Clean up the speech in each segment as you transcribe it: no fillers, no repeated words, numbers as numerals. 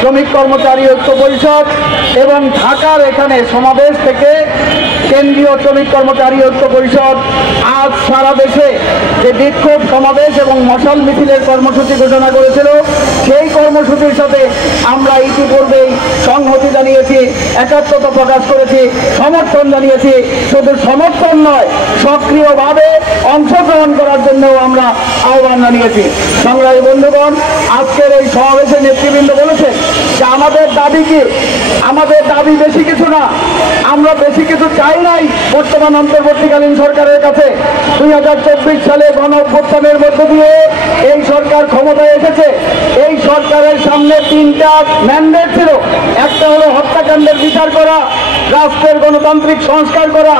শ্রমিক কর্মচারী ঐক্য পরিষদ এবং ঢাকার এখানে সমাবেশ থেকে কেন্দ্রীয় শ্রমিক কর্মচারী ঐক্য পরিষদ আজ সারা দেশে যে বিক্ষোভ সমাবেশ এবং মশাল মিছিলের কর্মসূচি ঘোষণা করেছিল, সেই কর্মসূচির সাথে আমরা ইতিপূর্বেই সংহতি জানিয়েছি, একাত্মতা প্রকাশ করেছি, সমর্থন জানিয়েছি। শুধু সমর্থন নয়, সক্রিয়ভাবে অংশগ্রহণ করার জন্যও আমরা আহ্বান জানিয়েছি। সংগ্রামী বন্ধুগণ, আজকের এই সমাবেশে নেতৃবৃন্দ বলেছে যে আমাদের দাবি কি? আমাদের দাবি বেশি কিছু না, আমরা বেশি কিছু চাই নাই বর্তমান অন্তর্বর্তীকালীন সরকারের কাছে। 2024 সালে গণ অভ্যুত্থানের মধ্য দিয়ে এই সরকার ক্ষমতায় এসেছে। এই সরকারের সামনে তিনটা ম্যান্ডেট ছিল। একটা হলো হত্যাকাণ্ডের বিচার করা, রাষ্ট্রের গণতান্ত্রিক সংস্কার করা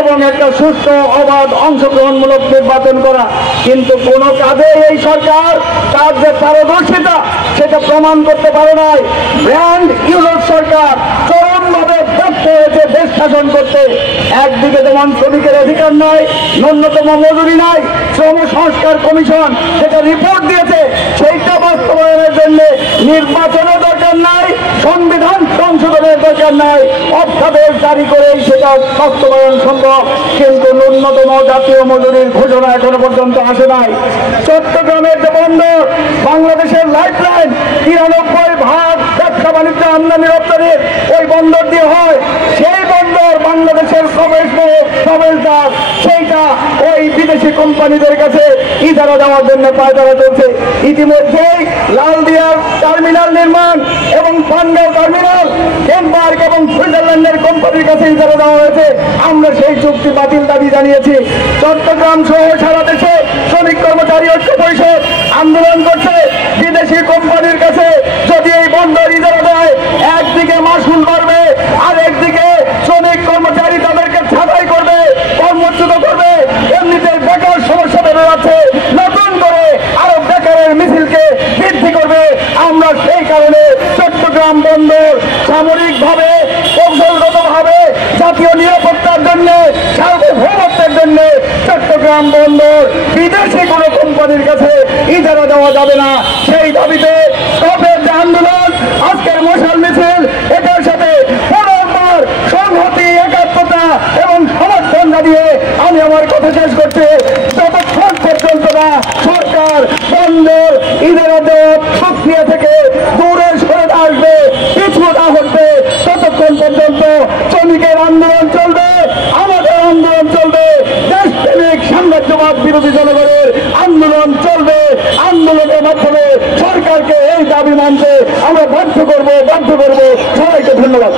এবং একটা সুষ্ঠু অবাধ অংশগ্রহণমূলক নির্বাচন করা। কিন্তু কোনো কাজে এই সরকার তার যে পারদর্শিতা সেটা প্রমাণ করতে পারে নাই। ব্র্যান্ড ইউরোপ সরকার চরমভাবে ব্যর্থ হয়েছে দেশ শাসন করতে। একদিকে যেমন শ্রমিকের অধিকার নাই, ন্যূনতম মজুরি নাই, শ্রম সংস্কার কমিশন যেটা রিপোর্ট দিয়েছে সেইটা বাস্তবায়নের জন্য নির্বাচনের দরকার নাই, সংবিধান সংশোধনের দরকার নাই, অধ্যাদেশ জারি করেই সেটা বাস্তবায়ন সম্ভব। কিন্তু ন্যূনতম জাতীয় মজুরির ঘোষণা এখনো পর্যন্ত আসে নাই। চট্টগ্রামের যে বন্দর, বাংলাদেশের লাইফলাইন, 93% ব্যবসা বাণিজ্য আমদানি রপ্তানির ওই বন্দর দিয়ে হয়। সেই বন্দর বাংলাদেশের প্রবেশদ্বার, সেইটা ওই বিদেশি কোম্পানিদের কাছে ইজারা দেওয়ার জন্য পায়তারা চলছে। ইতিমধ্যেই লালদিয়ার টার্মিনাল নির্মাণ এবং পান্ডাও টার্মিনাল ডেনমার্ক এবং সুইজারল্যান্ডের কোম্পানির কাছে ইজারা দেওয়া হয়েছে। আমরা সেই চুক্তি বাতিল দাবি জানিয়েছি। চট্টগ্রাম সহ সারা দেশে শ্রমিক কর্মচারী ঐক্য পরিষদ আন্দোলন করছে। বিদেশি কোম্পানির কাছে যদি এই বন্দর ইজারা দেয়, একদিকে মাসুল বাড়বে, আর একদিকে শ্রমিক কর্মচারী তাদেরকে ছাঁটাই করবে, কর্মচ্যুত করবে। এমনিতে বেকার সমস্যা বেড়ে যাচ্ছে, নতুন করে আরো বেকারের মিছিলকে বৃদ্ধি করবে। আমরা সেই কারণে চট্টগ্রাম বন্দর সামরিকভাবে, কৌশলগতভাবে, জাতীয় নিরাপত্তার জন্য, সার্বভৌমত্বের জন্য চট্টগ্রাম বন্দর বিদেশি কোনো কোম্পানির কাছে ইজারা দেওয়া যাবে না। সেই দাবিতে সবের যে আন্দোলন, আজকের মশাল মিছিল, এটার সাথে পুনর্বার সংহতি, একাত্মতা এবং সমর্থন জানিয়ে আমি আমার কথা শেষ করছি। যতক্ষণ পর্যন্ত না সরকার বন্দর ইজারা দেওয়ার প্রক্রিয়া থেকে দূরে সরে আসবে, পিছু না হচ্ছে, ততক্ষণ পর্যন্ত শ্রমিকের আন্দোলন চলবে, আমাদের আন্দোলন চলবে, দেশপ্রেমিক সাম্রাজ্যবাদ বিরোধী জনগণের আন্দোলন চলবে। আন্দোলনের মাধ্যমে সরকারকে এই দাবি মানতে আমরা বাধ্য করবো। সবাইকে ধন্যবাদ।